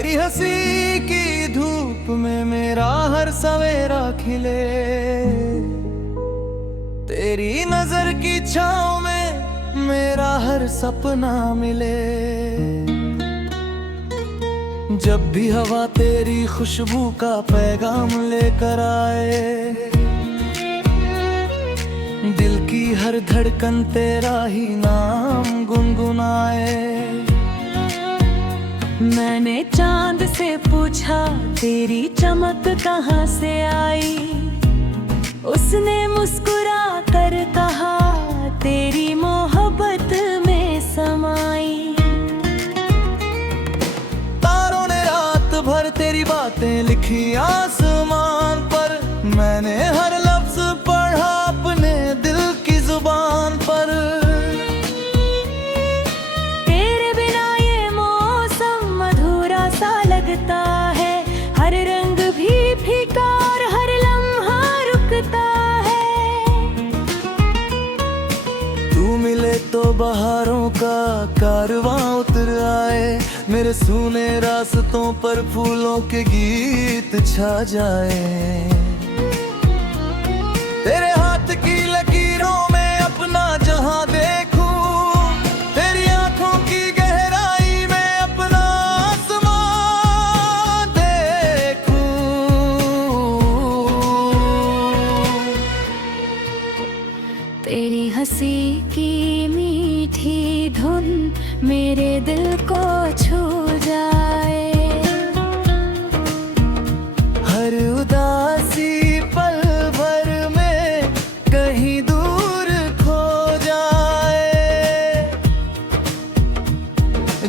तेरी हंसी की धूप में मेरा हर सवेरा खिले, तेरी नजर की छाँव में मेरा हर सपना मिले। जब भी हवा तेरी खुशबू का पैगाम लेकर आए, दिल की हर धड़कन तेरा ही नाम गुनगुनाए। मैंने चांद से पूछा तेरी चमक कहाँ से आई, उसने मुस्कुरा कर कहा तेरी मोहब्बत में समाई। तारों ने रात भर तेरी बातें लिखी आसमान पर, मैंने हर लफ्ज पढ़ा अपने दिल की जुबान पर। तेरे बिना ये मौसम मधुरा सा लगता है, हर रंग भी फीका और हर लम्हा रुकता है। तू मिले तो बहारों का कारवां उतर आए, मेरे सूने रास्तों पर फूलों के गीत छा जाए। तेरे हाथ की लकीरों में अपना जहां देखूं, तेरी आंखों की गहराई में अपना आसमान देखूं। तेरी हंसी की मीठी धुन मेरे दिल को छू जाए, हर उदासी पल भर में कहीं दूर खो जाए।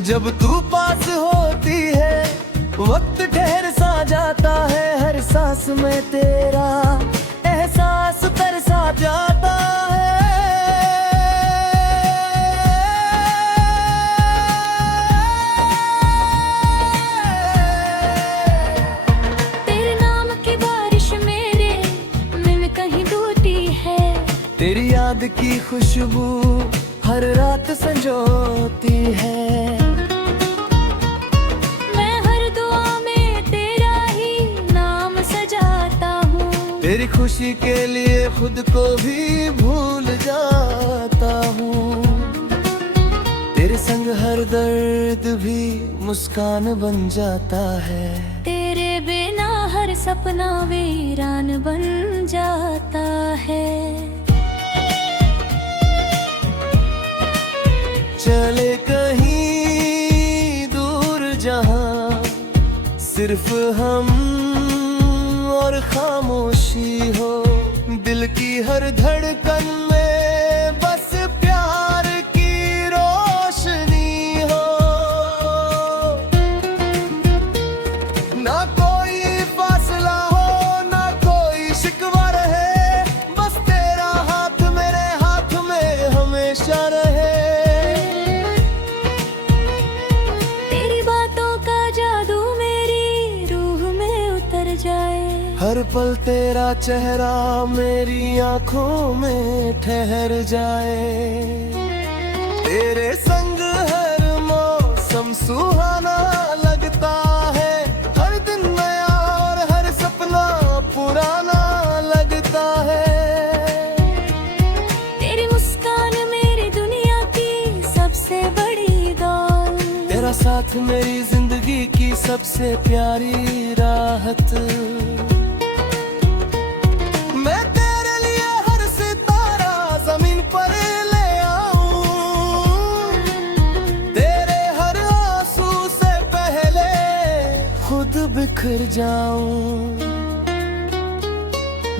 जब तू पास होती है वक्त ठहर सा जाता है, हर सांस में तेरा एहसास तरसा जाता है। तेरे नाम की बारिश मेरे दिल में कहीं टूटी है, तेरी याद की खुशबू हर रात संजोती है। मैं हर दुआ में तेरा ही नाम सजाता हूँ, तेरी खुशी के लिए खुद को भी भूल जाता हूँ। तेरे संग हर दर्द भी मुस्कान बन जाता है, तेरे बिना हर सपना वीरान बन जाता है। चले कहीं दूर जहां सिर्फ हम और खामोशी हो, दिल की हर धड़कन में बस प्यार की रोशनी हो। ना कोई फासला हो ना कोई शिकवा रहे, बस तेरा हाथ मेरे हाथ में हमेशा रहे। तेरी बातों का जादू मेरी रूह में उतर जाए, हर पल तेरा चेहरा मेरी आंखों में ठहर जाए। तेरे संग हर मौसम सुहाना लगता है, हर दिन नया और हर सपना पुराना लगता है। तेरी मुस्कान मेरी दुनिया की सबसे बड़ी दौलत, तेरा साथ मेरी जिंदगी की सबसे प्यारी राहत। मैं तेरे लिए हर सितारा जमीन पर ले आऊं, तेरे हर आंसू से पहले खुद बिखर जाऊं।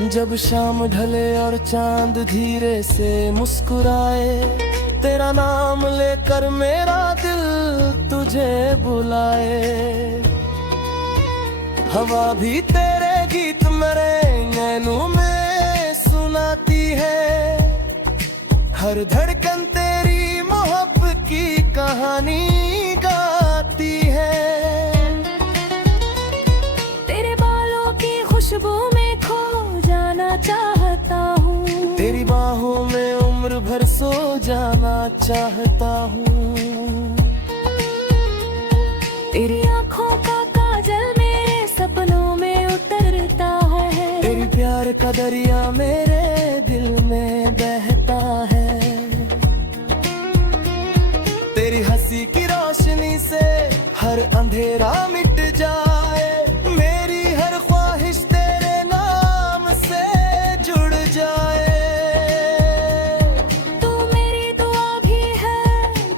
जब शाम ढले और चांद धीरे से मुस्कुराए, तेरा नाम लेकर मेरा दिल तुझे बुलाए। हवा भी तेरे गीत मेरे नैनों में सुनाती है, हर धड़कन तेरी मोहब्बत की कहानी गाती है। तेरे बालों की खुशबू में खो जाना चाहता हूँ, तेरी बाहों में उम्र भर सो जाना चाहता हूँ। तेरी आँखों का का दरिया मेरे दिल में बहता है। तेरी हंसी की रोशनी से हर अंधेरा मिट जाए, मेरी हर ख्वाहिश तेरे नाम से जुड़ जाए। तू मेरी दुआ भी है,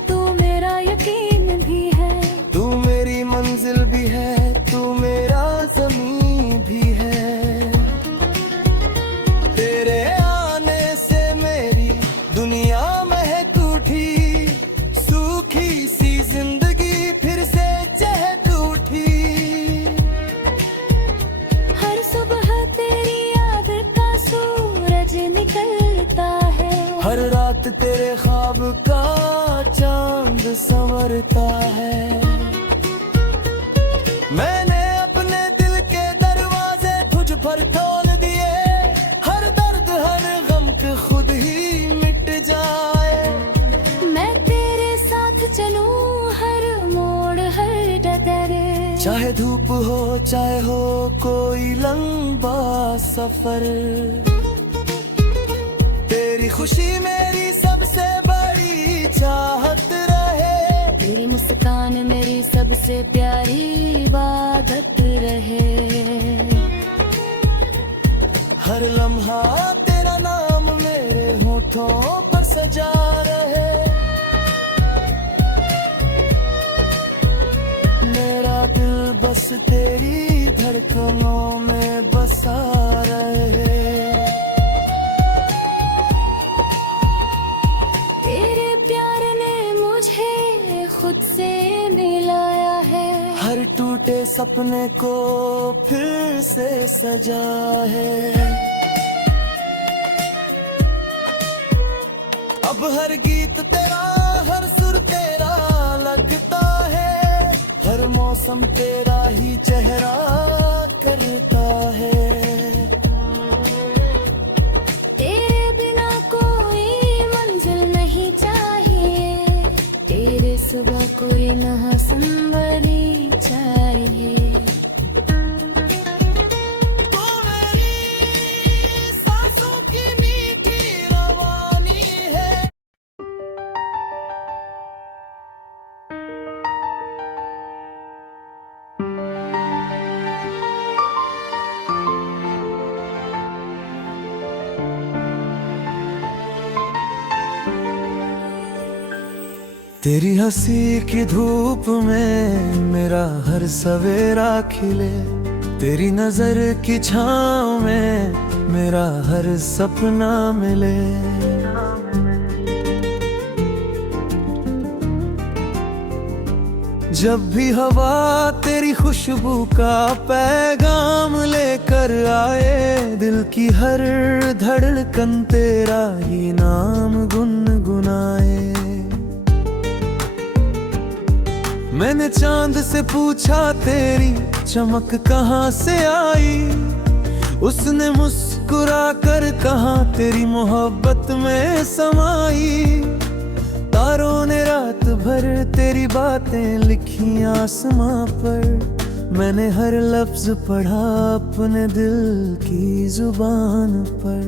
तू मेरा यकीन भी है, तू मेरी मंजिल भी है, तू मेरा ज़मीन भी है। तेरे आने से मेरी दुनिया महक उठी, सूखी सी जिंदगी फिर से चहक उठी। हर सुबह तेरी याद का सूरज निकलता है, हर रात तेरे ख्वाब का चांद संवरता है। मैंने अपने दिल के दरवाजे तुझ पर खोल दिए, हर दर्द हर गम के खुद ही मिट जाए। मैं तेरे साथ चलूं हर मोड़ हर डगर, चाहे धूप हो चाहे हो कोई लंबा सफर, तेरी खुशी मेरी सबसे बड़ी चाहत रहे, तेरी मुस्कान मेरी सबसे प्यारी इबादत रहे। हर लम्हा तेरा नाम मेरे होठों पर सजा रहे। मेरा दिल बस तेरी धड़कनों में बसा रहे। तेरे प्यार ने मुझे खुद से मिलाया है, हर टूटे सपने को फिर से सजा है। अब हर गीत तेरा हर सुर तेरा लगता है, हर मौसम तेरा ही चेहरा करता है। तेरे बिना कोई मंजिल नहीं चाहिए, तेरे सुबह कोई नहा संवरी चाहिए। तू मेरी सांसों की मीठी रवानी है। तेरी हंसी की धूप में मेरा हर सवेरा खिले, तेरी नजर की छाँव में मेरा हर सपना मिले। जब भी हवा तेरी खुशबू का पैगाम लेकर आए, दिल की हर धड़कन तेरा ही नाम गुनगुनाए। मैंने चांद से पूछा तेरी चमक कहाँ से आई, उसने मुस्कुरा कर कहा तेरी मोहब्बत में समाई। तारों ने रात भर तेरी बातें लिखी आसमां पर, मैंने हर लफ्ज पढ़ा अपने दिल की जुबान पर।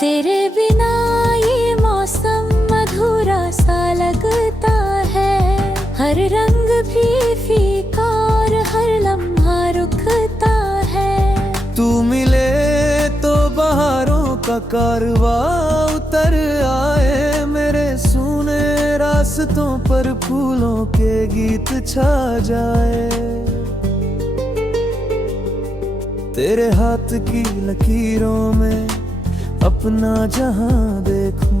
तेरे बिना ये मौसम अधूरा सा लगता है, हर रंग भी फीका और हर लम्हा रुकता है। तू मिले तो बहारों का कारवां उतर आए, मेरे सूने रास्तों पर फूलों के गीत छा जाए। तेरे हाथ की लकीरों में अपना जहां देखूं,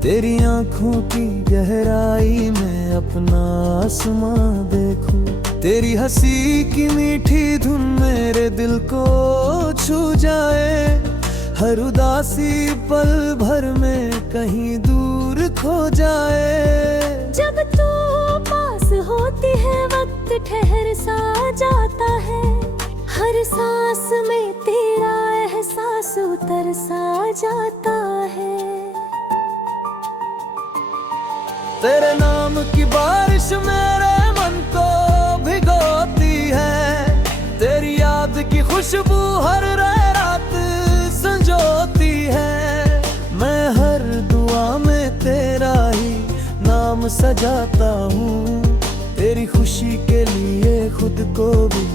तेरी आंखों की गहराई में अपना आसमां देखूं। तेरी हंसी की मीठी धुन मेरे दिल को छू जाए, हर उदासी पल भर में कहीं दूर खो जाए। जब तू पास होती है वक्त ठहर सा जाता है, हर सांस में तेरा एहसास उतर सा जाता है। तेरे नाम की बारिश मेरे मन को भिगोती है, तेरी याद की खुशबू खुशबू हर रात संजोती है। मैं हर दुआ में तेरा ही नाम सजाता हूँ, तेरी खुशी के लिए खुद को भी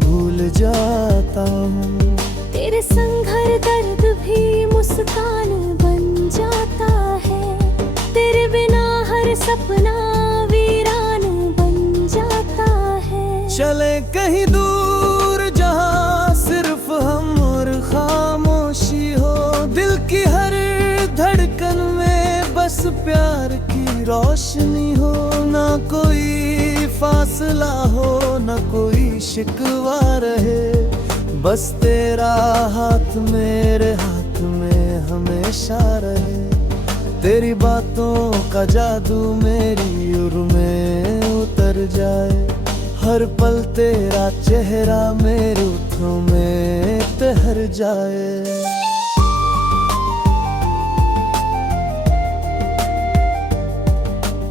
भूल जाता हूँ। तेरे संग हर दर्द भी मुस्कान बन जाता है, तेरे बिना हर सपना वीरान बन जाता है। चले कहीं दूर जहाँ सिर्फ हम और खामोशी हो, दिल की हर धड़कन में बस प्यार की रोशनी हो। ना कोई फासला हो, ना कोई शिकवा रहे, बस तेरा हाथ मेरे हाथ में हमेशा रहे। तेरी बातों का जादू मेरी उर में उतर जाए, हर पल तेरा चेहरा मेरे होठों में ठहर जाए।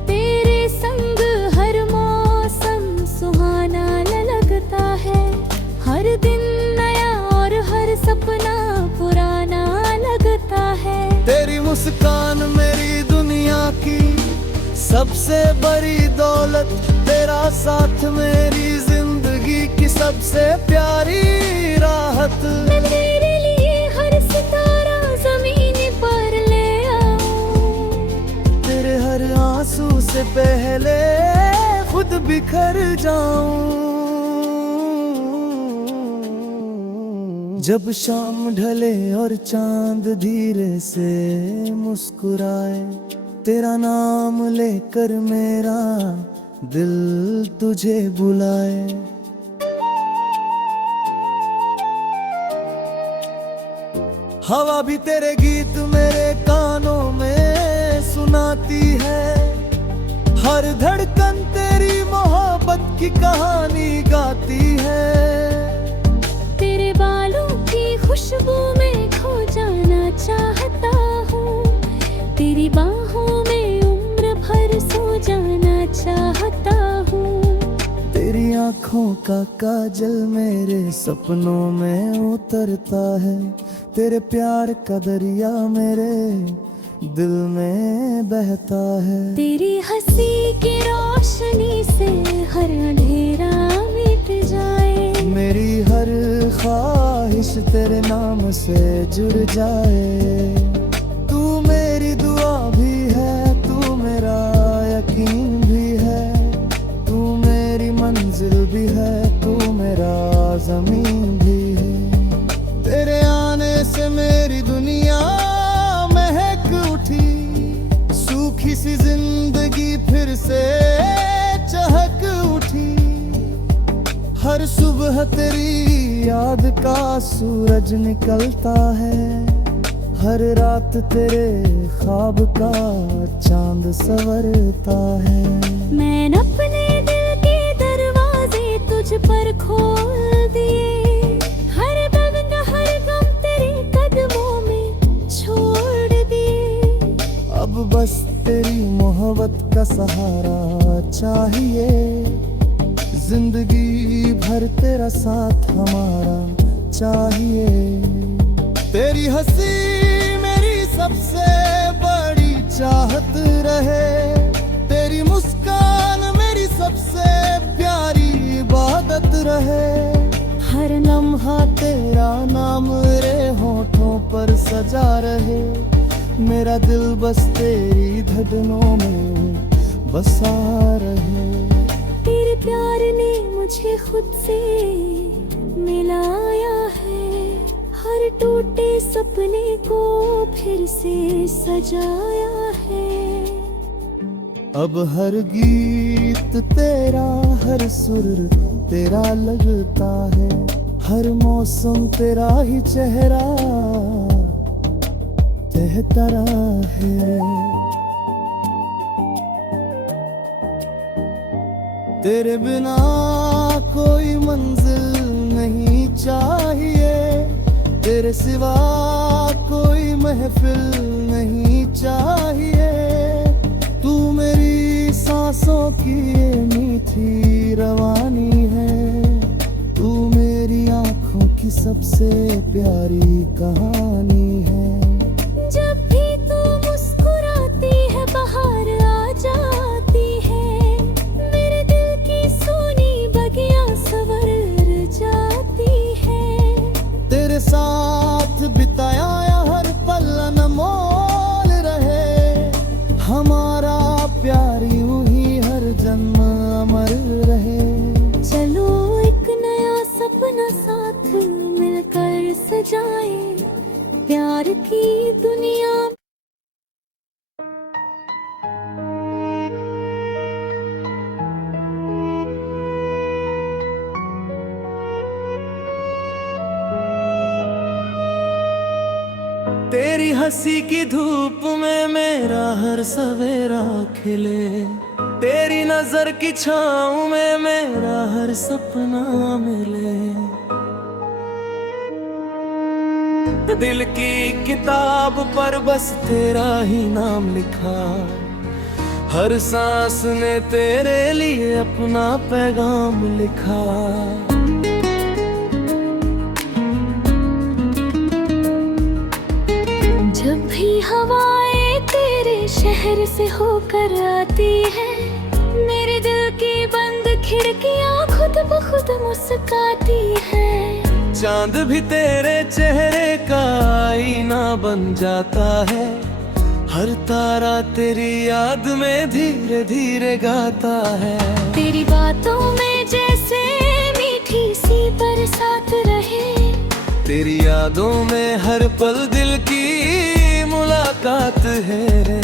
तेरे संग हर मौसम सुहाना लगता है, हर दिन नया और हर सपना पुराना लगता है। तेरी मुस्कान मेरी दुनिया की सबसे बड़ी दौलत, तेरा साथ मेरी जिंदगी की सबसे प्यारी राहत। मैं तेरे लिए हर सितारा ज़मीन पर ले आऊं, तेरे हर आंसू से पहले खुद बिखर जाऊं। जब शाम ढले और चांद धीरे से मुस्कुराए, तेरा नाम लेकर मेरा दिल तुझे बुलाए। हवा भी तेरे गीत मेरे कानों में सुनाती है, हर धड़कन तेरी मोहब्बत की कहानी गाती है। तेरे बालों की खुशबू में खो जाना चाहता हूँ, तेरी बाहों में उम्र भर सो जाना चाहता हूँ। तेरी आँखों का काजल मेरे सपनों में उतरता है, तेरे प्यार का दरिया मेरे दिल में बहता है। तेरी हंसी की रोशनी से हर अंधेरा मिट जाए, मेरी हर ख्वाहिश तेरे नाम से जुड़ जाए। तू मेरी दुआ भी है, तू मेरा यकीन भी है, तू मेरी मंजिल भी है, तू मेरा ज़मीन भी है। तेरे आने से मेरी दुनिया महक उठी, सूखी सी जिंदगी फिर से चहक उठी। हर सुबह तेरी याद का सूरज निकलता है, हर रात तेरे ख्वाब का चांद संवरता है। मैंने अपने दिल के दरवाजे तुझ पर खोल दिए, हर दर्द हर गम तेरे कदमों में छोड़ दिए। अब बस तेरी मोहब्बत का सहारा चाहिए, जिंदगी भर तेरा साथ हमारा चाहिए। तेरी हंसी मेरी सबसे बड़ी चाहत रहे, तेरी मुस्कान मेरी सबसे प्यारी इबादत रहे। हर लम्हा तेरा नाम मेरे होठों पर सजा रहे, मेरा दिल बस तेरी धड़कनों में बसा रहे। तेरे प्यार ने मुझे खुद से मिलाया है, हर टूटे सपने को फिर से सजाया है। अब हर गीत तेरा, हर सुर तेरा लगता है, हर मौसम तेरा ही चेहरा कहता है। तेरे बिना कोई मंजिल नहीं चाहिए, तेरे सिवा कोई महफिल नहीं चाहिए। तू मेरी सांसों की ये मीठी रवानी है, तू मेरी आँखों की सबसे प्यारी कहानी है। जब भी तू मुस्कुराती है बाहर आ जाती है, मेरे दिल की सोनी बगिया सवर जाती है। तेरे साथ बिताया हर पल अनमोल रहे, हमारा प्यार यूं ही हर जन्म अमर रहे। चलो एक नया सपना साथ मिलकर सजाए, प्यार की दुनिया। तेरी हंसी की धूप में मेरा हर सवेरा खिले, तेरी नजर की छाँव में मेरा हर सपना मिले। दिल की किताब पर बस तेरा ही नाम लिखा, हर सांस ने तेरे लिए अपना पैगाम लिखा। जब भी हवाएं तेरे शहर से होकर आती है, मेरे दिल की बंद खिड़कियां खुद ब खुद मुस्काती है। चांद भी तेरे चेहरे का आईना बन जाता है, हर तारा तेरी याद में धीरे धीरे गाता है। तेरी बातों में जैसे मीठी सी बरसात रहे, तेरी यादों में हर पल दिल की मुलाकात है।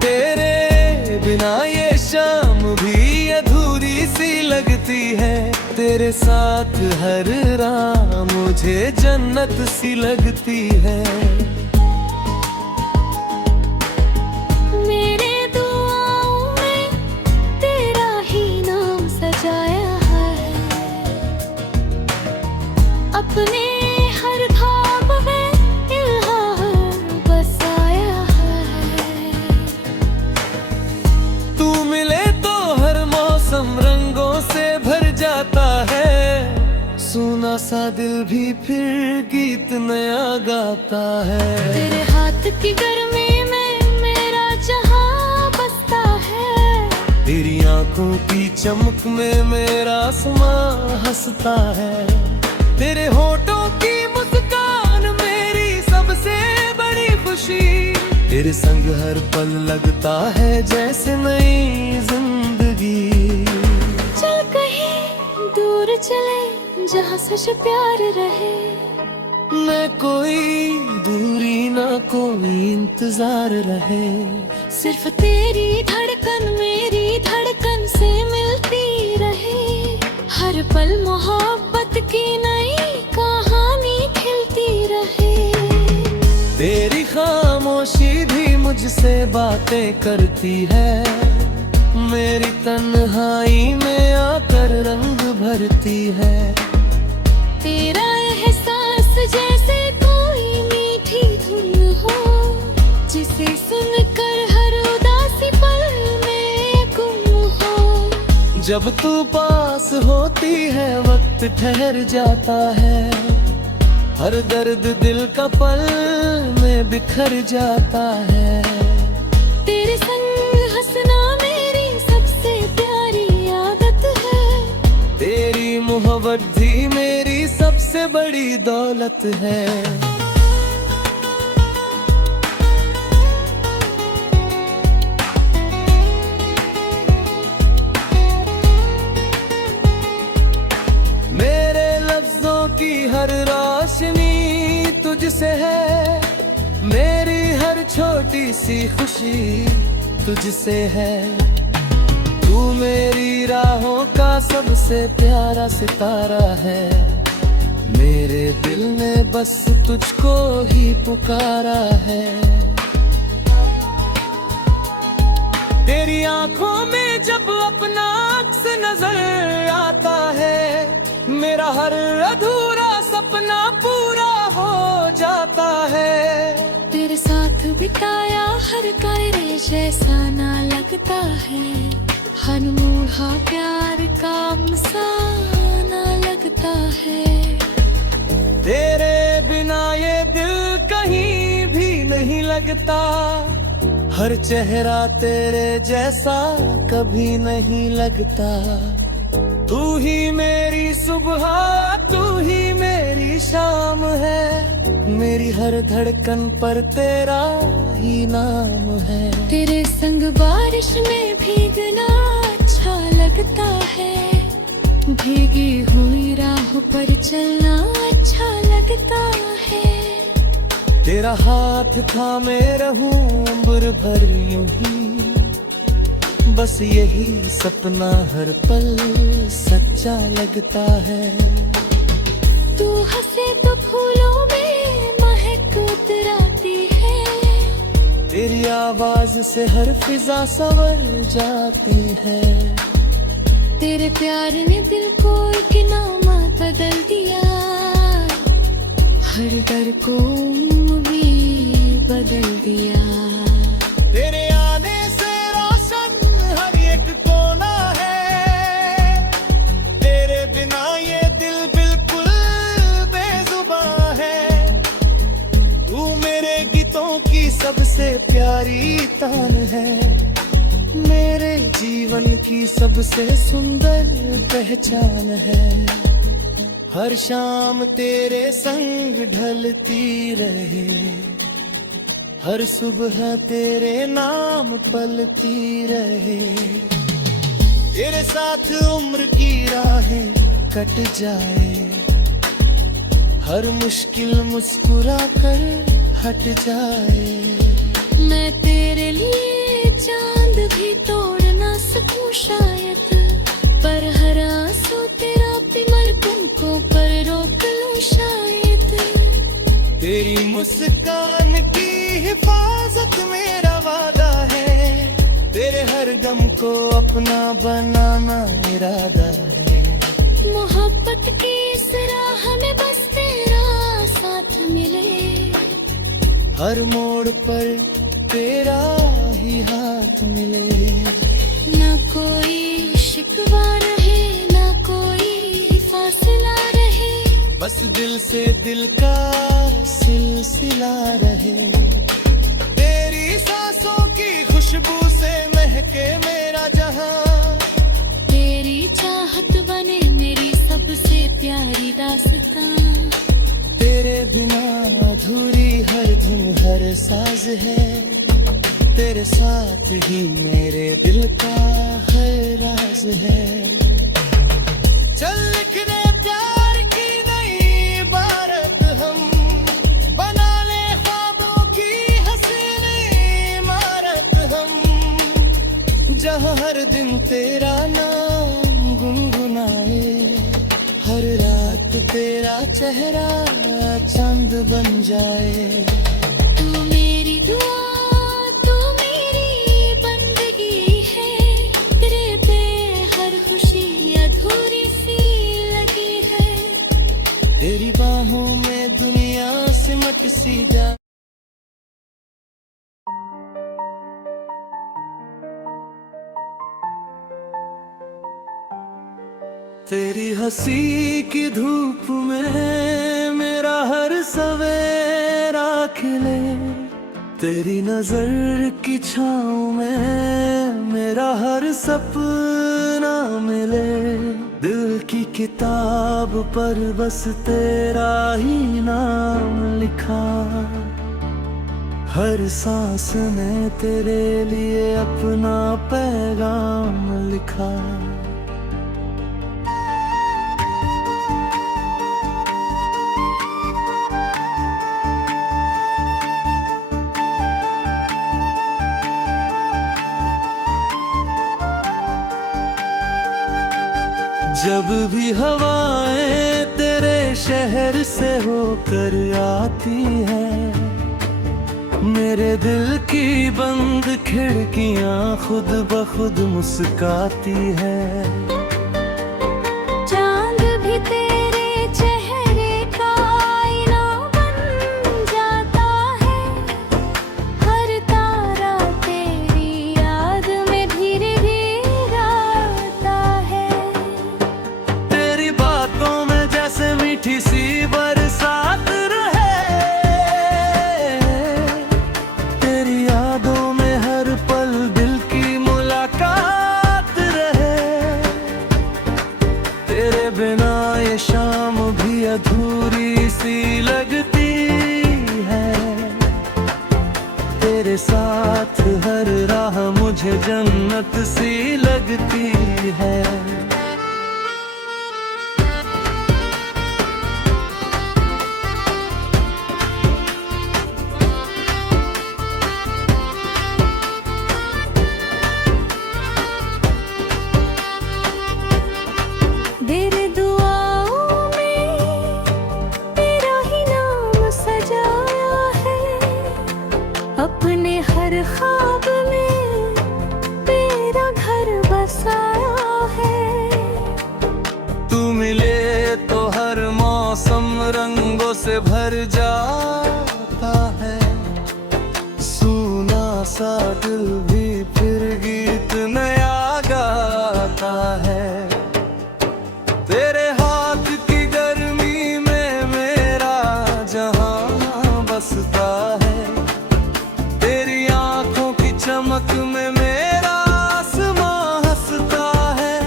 तेरे बिना ये शाम भी अधूरी सी लगती है, तेरे साथ हर रात मुझे जन्नत सी लगती है। मेरे दुआओं में तेरा ही नाम सजाया है, अपने हर ख्वाब में इल्हाम बसाया है। तू मिले तो हर मौसम रंगों से भर जाता है, सुना सा दिल भी फिर गीत नया गाता है। तेरे हाथ की गर्मी में मेरा जहां बसता है, तेरी आंखों की चमक में मेरा आसमां हंसता है। तेरे होठों की मुस्कान मेरी सबसे बड़ी खुशी, तेरे संग हर पल लगता है जैसे नई जिंदगी। चल कहीं दूर चले जहाँ सच प्यार रहे, न कोई दूरी न कोई इंतजार रहे, सिर्फ तेरी धड़कन मेरी धड़कन से मिलती रहे। हर पल मोहब्बत की नई कहानी खिलती रहे। तेरी खामोशी भी मुझसे बातें करती है, मेरी तन्हाई में आकर रंग भरती है। तेरा एहसास जैसे कोई मीठी धुन हो, जिसे सुनकर हर उदासी पल में गुम हो। जब तू पास होती है वक्त ठहर जाता है, हर दर्द दिल का पल में बिखर जाता है। तेरे संग हंसना मेरी सबसे प्यारी आदत है, तेरी मोहब्बत भी मेरी सबसे बड़ी दौलत है। मेरे लफ्जों की हर रोशनी तुझसे है, मेरी हर छोटी सी खुशी तुझसे है। तू मेरी राहों का सबसे प्यारा सितारा है, मेरे दिल ने बस तुझको ही पुकारा है। तेरी आंखों में जब अपना अक्स नजर आता है, मेरा हर अधूरा सपना पूरा हो जाता है। तेरे साथ बिताया हर कार्य जैसा ना लगता है, हर मोहा प्यार का मसाना लग लगता है। तेरे बिना ये दिल कहीं भी नहीं लगता, हर चेहरा तेरे जैसा कभी नहीं लगता। तू ही मेरी सुबह, तू ही मेरी शाम है, मेरी हर धड़कन पर तेरा ही नाम है। तेरे संग बारिश में भीगना अच्छा लगता है, भीगी हुई राह पर चलना अच्छा लगता है। तेरा हाथ थामे रहूं उम्र भर यूं ही, बस यही सपना हर पल सच्चा लगता है। तू हंसे तो फूलों में महक उतराती है, तेरी आवाज से हर फिजा संवर जाती है। तेरे प्यार ने दिल को एक नामा बदल दिया, हर डर को भी बदल दिया। तेरे आने से रोशन हर एक कोना है, तेरे बिना ये दिल बिल्कुल बेजुबां है। तू मेरे गीतों की सबसे प्यारी तान है, मेरे जीवन की सबसे सुंदर पहचान है। हर शाम तेरे संग ढलती रहे, हर सुबह तेरे नाम पलती रहे। तेरे साथ उम्र की राहें कट जाए, हर मुश्किल मुस्कुरा कर हट जाए। मैं तेरे लिए चांद भी तोड़ ना सकूं शायद, पर हर आंसू तेरा पिमर तुमको पर रोक लूं शायद। तेरी मुस्कान की हिफाजत मेरा वादा है, तेरे हर गम को अपना बनाना इरादा है। मोहब्बत की इस राह में बस तेरा साथ मिले, हर मोड़ पर तेरा ही हाथ मिले। ना कोई शिकवा रहे, ना कोई फासला रहे, बस दिल से दिल का सिलसिला रहे। तेरी सांसों की खुशबू से महके मेरा जहां, तेरी चाहत बने मेरी सबसे प्यारी दास्तां। तेरे बिना अधूरी हर धुन हर साज है, तेरे साथ ही मेरे दिल का हर राज है। चल लिखने प्यार की नई इबारत हम, बना ले ख्वाबों की हसीन इमारत हम, जहाँ हर दिन तेरा नाम गुनगुनाए, हर रात तेरा चेहरा चांद बन जाए। तू मेरी दुआ, तू मेरी बंदगी है, तेरे पे हर खुशी अधूरी सी लगी है। तेरी बाहों में दुनिया सिमट सी जा। तेरी हंसी की धूप में मेरा हर सवेरा खिले, तेरी नजर की छाँव में मेरा हर सपना मिले। दिल की किताब पर बस तेरा ही नाम लिखा, हर सांस में तेरे लिए अपना पैगाम लिखा। जब भी हवाएं तेरे शहर से होकर आती है, मेरे दिल की बंद खिड़कियां खुद ब खुद मुस्काती है। चांद भी तेरे चेहरे का आईना बन जाता है, हर तारा तेरी याद में धीरे धीरे आता है। तेरी बातों में तेरे साथ हर राह मुझे जन्नत सी लगती है। तेरे दुआओं में तेरा ही नाम सजाया है, अपने हर ख्वाब में तेरा घर बसाया है। तू मिले तो हर मौसम रंगों से भर जाता है, सूना सा दिल भी फिर गीत नया गाता है। तेरे हाथ की गर्मी में मेरा जहां बसता है, तेरी आंखों की चमक में मेरा आसमां हंसता है।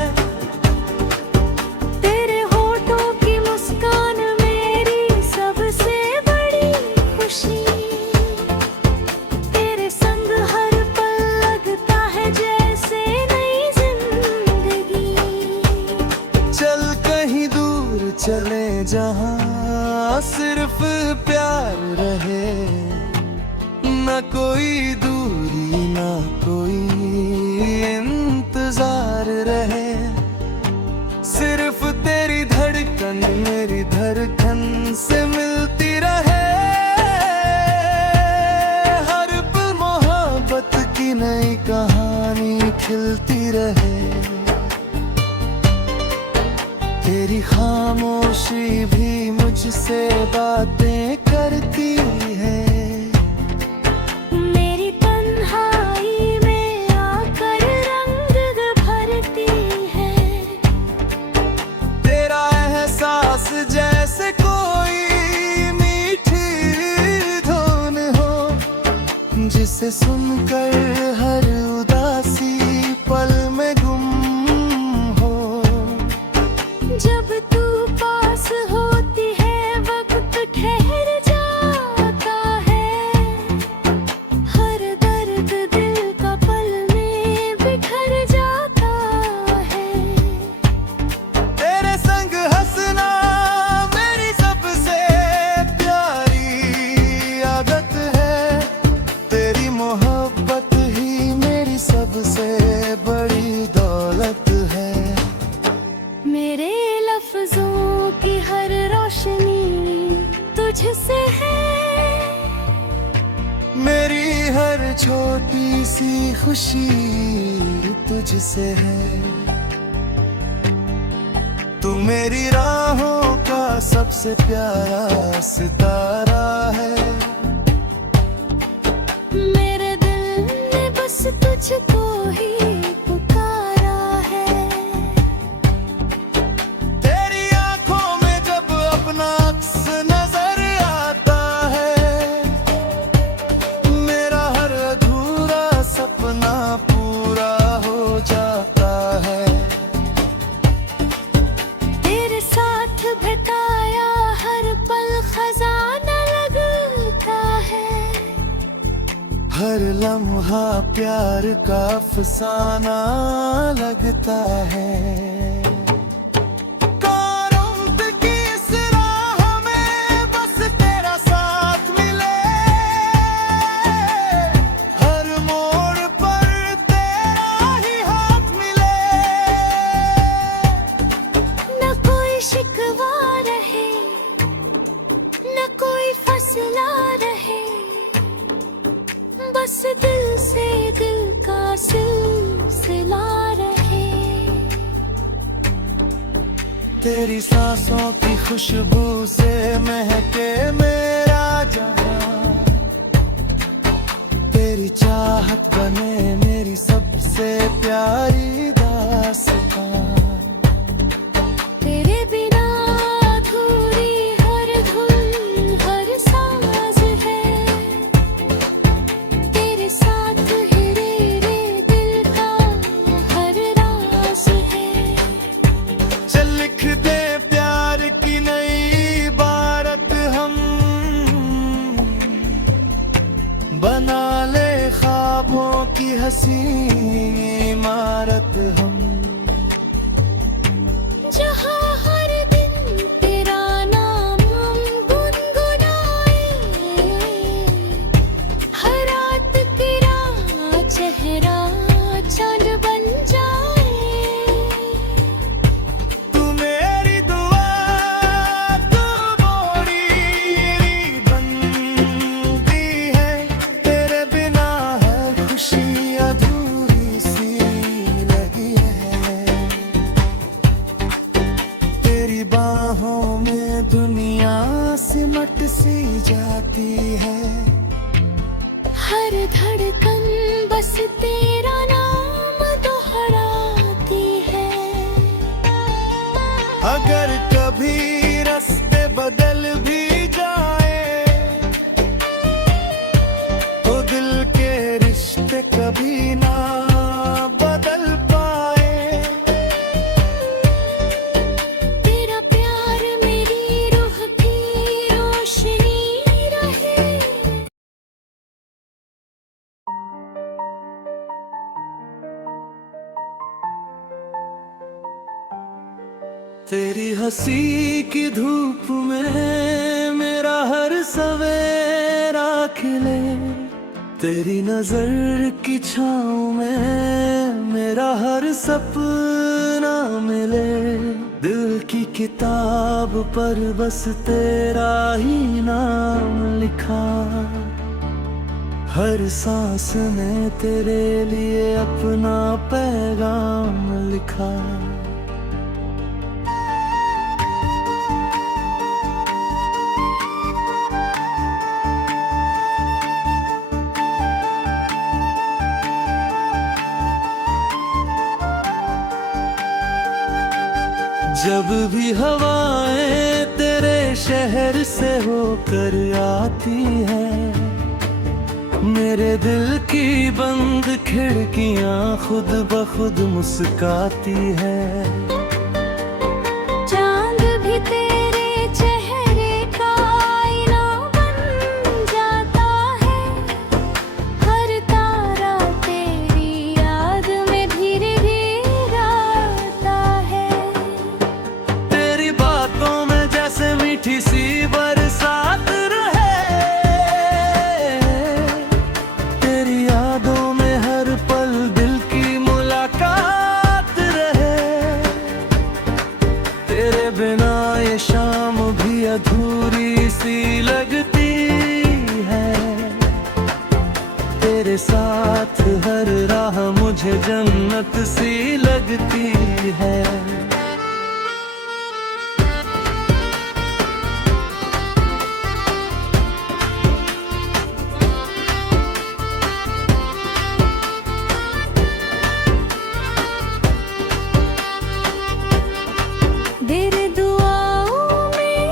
तेरे होठों की मुस्कान मेरी सबसे बड़ी खुशी, तेरे संग हर पल लगता है जैसे नई जिंदगी। चल कहीं दूर चले जहां सिर्फ प्यार रहे, न कोई दूरी न कोई इंतजार रहे। सिर्फ तेरी धड़कन मेरी धड़कन से मिलती रहे, हर पल मोहब्बत की नई कहानी खिलती रहे। तेरी खामोशी भी मुझसे बातें करती है, मेरी तन्हाई में आकर रंग भरती है। तेरा एहसास जैसे कोई मीठी धुन हो, जिसे सुनकर हर उदासी पल में गुम हो। जब तू पास होती है वक्त ठहर जाता है, हर दर्द दिल का पल में बिखर जाता है। तेरे संग हंसना मेरी सबसे प्यारी आदत है, तेरी मोहब्बत ही मेरी सबसे बड़ी दौलत है। मेरे लफ्जों की हर रोशनी तुझसे है, मेरी हर छोटी सी खुशी तुझसे है। तू मेरी राहों का सबसे प्यारा सितारा है, मेरे दिल ने बस तुझको ही पुकारा है। तेरी आंखों में जब अपना अक्स नजर आता है, मेरा हर अधूरा सपना पूरा हो जाता है। तेरे साथ बिताया हर पल खजाना लगता है, हर लम्हा प्यार का अफसाना लगता है। कारुंत की इस राह में बस तेरा साथ मिले, हर मोड़ पर तेरा ही हाथ मिले। न कोई शिकवा रहे न कोई फसला रहे, बस दिल से दिल का सिलसिला रहे। तेरी सांसों की खुशबू से महके मेरा जहां, तेरी चाहत बने मेरी सबसे प्यारी दास्तां। तेरे बिना अधूरी हर धुन हर साज है, तेरे साथ ही रे दिल का हर राज है। चल लिख दे प्यार की नई इबारत हम, बना ले की हंसी इमारत हम, जहाँ हर दिन तेरा नाम हम गुनगुनाए, हर रात तेरा चेहरा चांद बन जाए। तू मेरी दुआ तू मोरी बनती है, तेरे बिना है खुशी अधूरी सी लगी है। तेरी बाहों में दुनिया सिमट सी जाती है, हर धड़कन बस तेरा नाम दोहराती है। अगर कभी रास्ते बदल भी जाए तो दिल के रिश्ते कभी ना बदल पाए। तेरा प्यार मेरी रूह की रोशनी रहे। तेरी हंसी की धूप में मेरा हर सवेरा खिले, तेरी नजर की छाँव में मेरा हर सपना मिले। दिल की किताब पर बस तेरा ही नाम लिखा, हर सांस में तेरे लिए अपना पैगाम लिखा। जब भी हवाएं तेरे शहर से होकर आती है, मेरे दिल की बंद खिड़कियां खुद ब खुद मुस्काती है। चांद भी तेरे चेहरे का आईना बन जाता है, हर तारा तेरी याद में धीरे धीरे आता है। तेरी बातों में जैसे मीठी सी बरसात रहे, तेरी यादों में हर पल दिल की मुलाकात रहे। तेरे बिना ये शाम भी अधूरी सी लगती है, तेरे साथ हर राह मुझे जन्नत सी लगती है। तेरे दुआओं में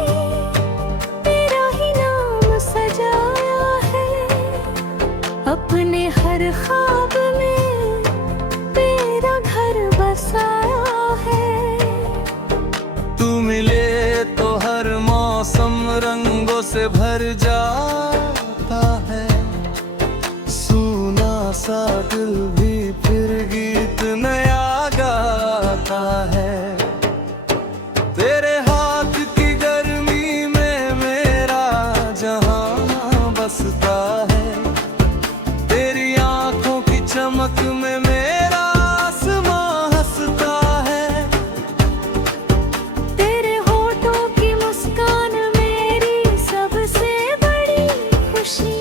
तेरा ही नाम सजाया है, अपने हर ख्वाब में तेरा घर बसाया है। तू मिले तो हर मौसम रंगों से भर जाता है, सूना सा दिल भी फिर गीत नया गाता है। तेरे हाथ की गर्मी में मेरा जहां बसता है, तेरी आंखों की चमक में मेरा आसमां हंसता है। तेरे होठों की मुस्कान मेरी सबसे बड़ी खुशी,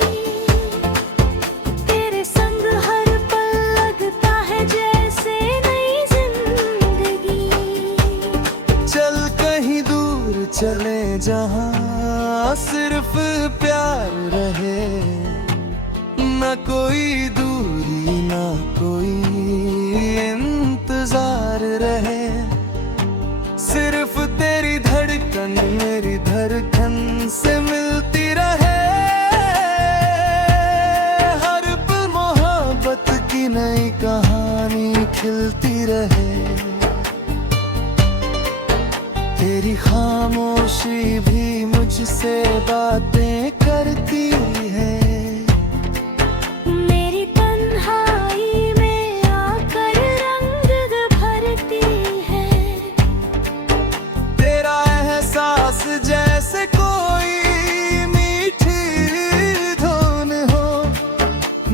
तेरे संग हर पल लगता है जैसे नई जिंदगी। चल कहीं दूर चले जहां सिर्फ प्यार रहे, न कोई दूरी न कोई इंतजार रहे। सिर्फ तेरी धड़कन मेरी धड़कन से मिलती रहे, हर पल मोहब्बत की नई कहानी खिलती रहे। तेरी खामोशी भी मुझसे बातें करती है, मेरी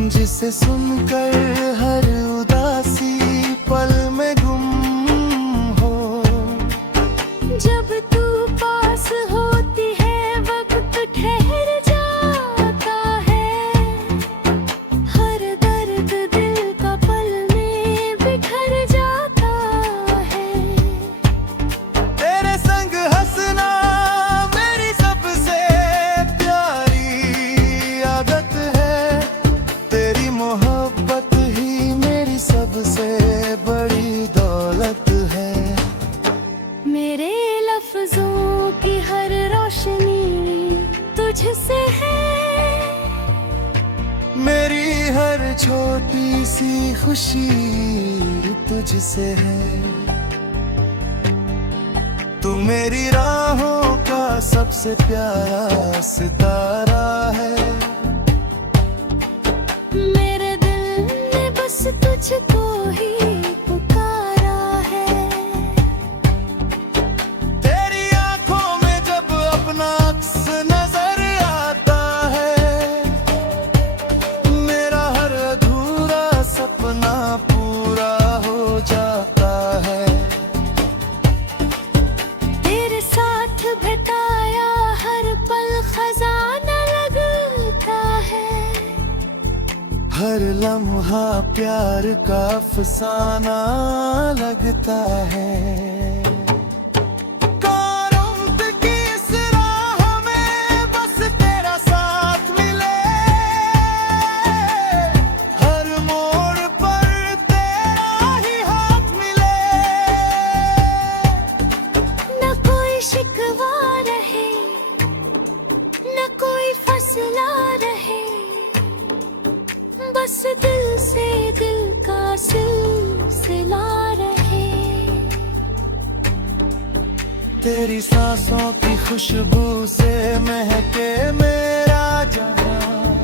जिसे सुनकर हर उदासी पल में गुम हो। जब तू पास होती है वक्त ठहर जाता है, हर दर्द दिल का पल में बिखर जाता है। तेरे संग हंसना मेरी सबसे प्यारी आदत है, तेरी मोहब्बत ही मेरी सबसे बड़ी दौलत है। मेरे लफ्जों की हर रोशनी तुझसे है, मेरी हर छोटी सी खुशी तुझसे है। तू मेरी राहों का सबसे प्यारा सितारा है। मेरे दिल ने बस तुझको ही पुकारा है। तेरी आंखों में जब अपना अक्स नजर आता है, मेरा हर अधूरा सपना पूरा हो जाता है। तेरे साथ बिताया हर पल खजाना लगता है, हर लम्हा प्यार का अफसाना लगता है। कारुंत की इस राह में बस तेरा साथ मिले, हर मोड़ पर तेरा ही हाथ मिले। न कोई शिकवा रहे, न कोई फसला रहे, बस दिल से दिल का सिलसिला रहे। तेरी सांसों की खुशबू से महके मेरा जहां,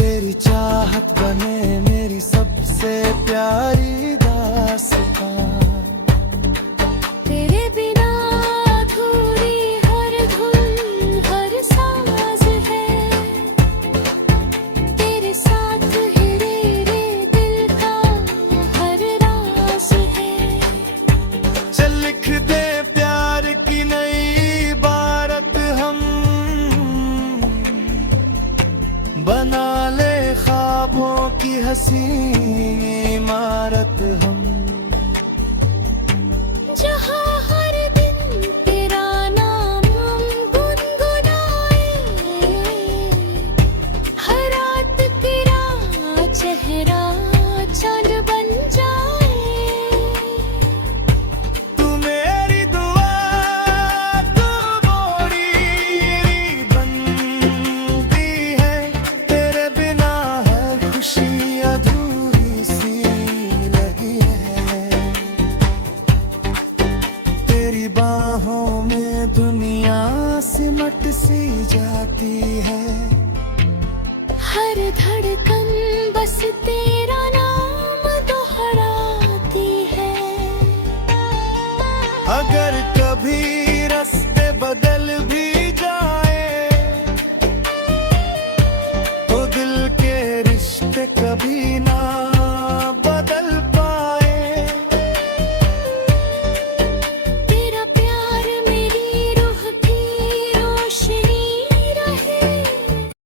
तेरी चाहत बने मेरी सबसे प्यारी दास्तां। तेरे बिना अधूरी हर धुन हर साज है, तेरे साथ ही रे दिल का हर राज है। चल लिख दे प्यार की नई इबारत हम, बना ले ख्वाबों की हसीन इमारत हम।